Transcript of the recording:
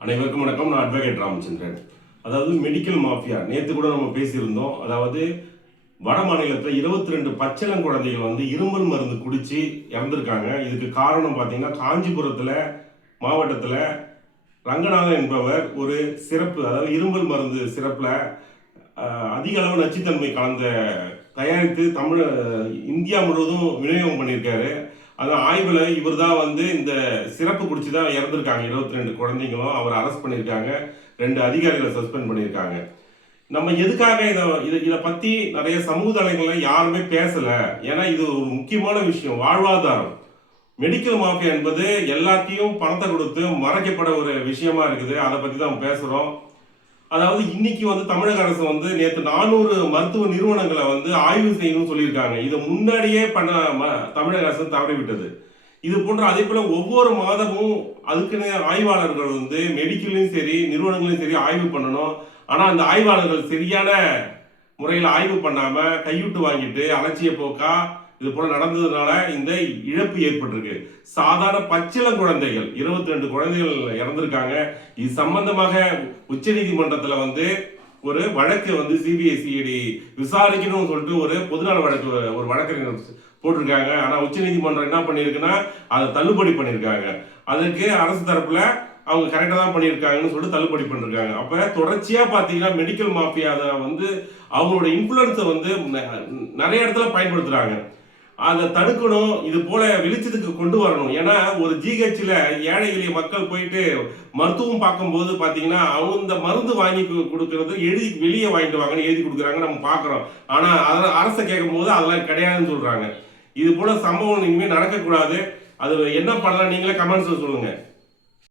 அனைவருக்கும் வணக்கம். நான் அட்வொகேட் ராமச்சந்திரன். அதாவது மெடிக்கல் மாஃபியா நேற்று கூட நம்ம பேசியிருந்தோம். அதாவது வட மாநிலத்தில் இருபத்தி ரெண்டு பச்சிளம் குழந்தைகள் வந்து இருமல் மருந்து குடித்து இறந்துருக்காங்க. இதுக்கு காரணம் பார்த்தீங்கன்னா காஞ்சிபுரத்தில் மாவட்டத்தில் ரங்கநாதன் என்பவர் ஒரு சிறப்பு அதாவது இருமல் மருந்து சிறப்பில் அதிக அளவு நச்சுத்தன்மை கலந்த தயாரித்து தமிழ் இந்தியா முழுவதும் விநியோகம் பண்ணியிருக்காரு. அதுவும் ஆய்வில் இவர் தான் வந்து இந்த சிறப்பு குடிச்சு தான் இறந்துருக்காங்க. இருபத்தி ரெண்டு குழந்தைங்களும் அவர் அரெஸ்ட் பண்ணியிருக்காங்க. ரெண்டு அதிகாரிகளை சஸ்பெண்ட் பண்ணியிருக்காங்க. நம்ம எதுக்காக இதை இதை இதை பற்றி நிறைய சமூக தலைங்களில் யாருமே பேசலை. ஏன்னா இது ஒரு முக்கியமான விஷயம். வாழ்வாதாரம். மெடிக்கல் மாஃபியா என்பது எல்லாத்தையும் பணத்தை கொடுத்து மறைக்கப்பட ஒரு விஷயமா இருக்குது. அதை பற்றி தான் பேசுகிறோம் அதாவது இன்னைக்கு வந்து தமிழக அரசு வந்து நேற்று நானூறு மருத்துவ நிறுவனங்களை வந்து ஆய்வு செய்யணும்னு சொல்லியிருக்காங்க. இதை முன்னாடியே பண்ண ம- தமிழக அரசு தவறிவிட்டது. இது போன்ற அதே போல ஒவ்வொரு மாதமும் அதுக்குன்னு ஆய்வாளர்கள் வந்து மெடிக்கல்லையும் சரி நிறுவனங்களையும் சரி ஆய்வு பண்ணணும். ஆனால் அந்த ஆய்வாளர்கள் சரியான முறையில் ஆய்வு பண்ணாமல் கையூட்டு வாங்கிட்டு அலட்சிய போக்கா இது போல நடந்ததுனால இந்த இழப்பு ஏற்பட்டிருக்கு. சாதாரண பச்சிளம் குழந்தைகள் இருபத்தி ரெண்டு குழந்தைகள் இறந்திருக்காங்க. இது சம்பந்தமாக உச்சநீதிமன்றத்தில் வந்து ஒரு வழக்கு வந்து சிபிஐசிஐடி விசாரிக்கணும்னு சொல்லிட்டு ஒரு பொதுநல வழக்கு ஒரு வழக்கறிஞர் போட்டிருக்காங்க. ஆனால் உச்சநீதிமன்றம் என்ன பண்ணியிருக்குன்னா அதை தள்ளுபடி பண்ணியிருக்காங்க அதற்கு அரசு தரப்பில் அவங்க கரெக்டாக தான் பண்ணியிருக்காங்கன்னு சொல்லிட்டு தள்ளுபடி பண்ணிருக்காங்க. அப்போ தொடர்ச்சியாக பார்த்தீங்கன்னா மெடிக்கல் மாஃபியா அதை வந்து அவங்களோட இன்ஃப்ளூயன்ஸை வந்து நிறைய இடத்துல பயன்படுத்துகிறாங்க அதை தடுக்கணும் இது போல வெளிச்சத்துக்கு கொண்டு வரணும். ஏன்னா ஒரு ஜிஹெச்ல ஏழை எளிய மக்கள் போயிட்டு மருத்துவம் பார்க்கும்போது பார்த்தீங்கன்னா அவங்க இந்த மருந்து வாங்கி கொடுக்கறது எழுதி வெளியே வாங்கிட்டு வாங்கன்னு எழுதி கொடுக்குறாங்க நம்ம பார்க்குறோம். ஆனால் அதை அரசை கேட்கும்போது அதெல்லாம் கிடையாதுன்னு சொல்கிறாங்க இது போல சம்பவம் இனிமேல் நடக்கக்கூடாது. அது என்ன பண்ணலாம் நீங்களே கமெண்ட்ஸில் சொல்லுங்கள்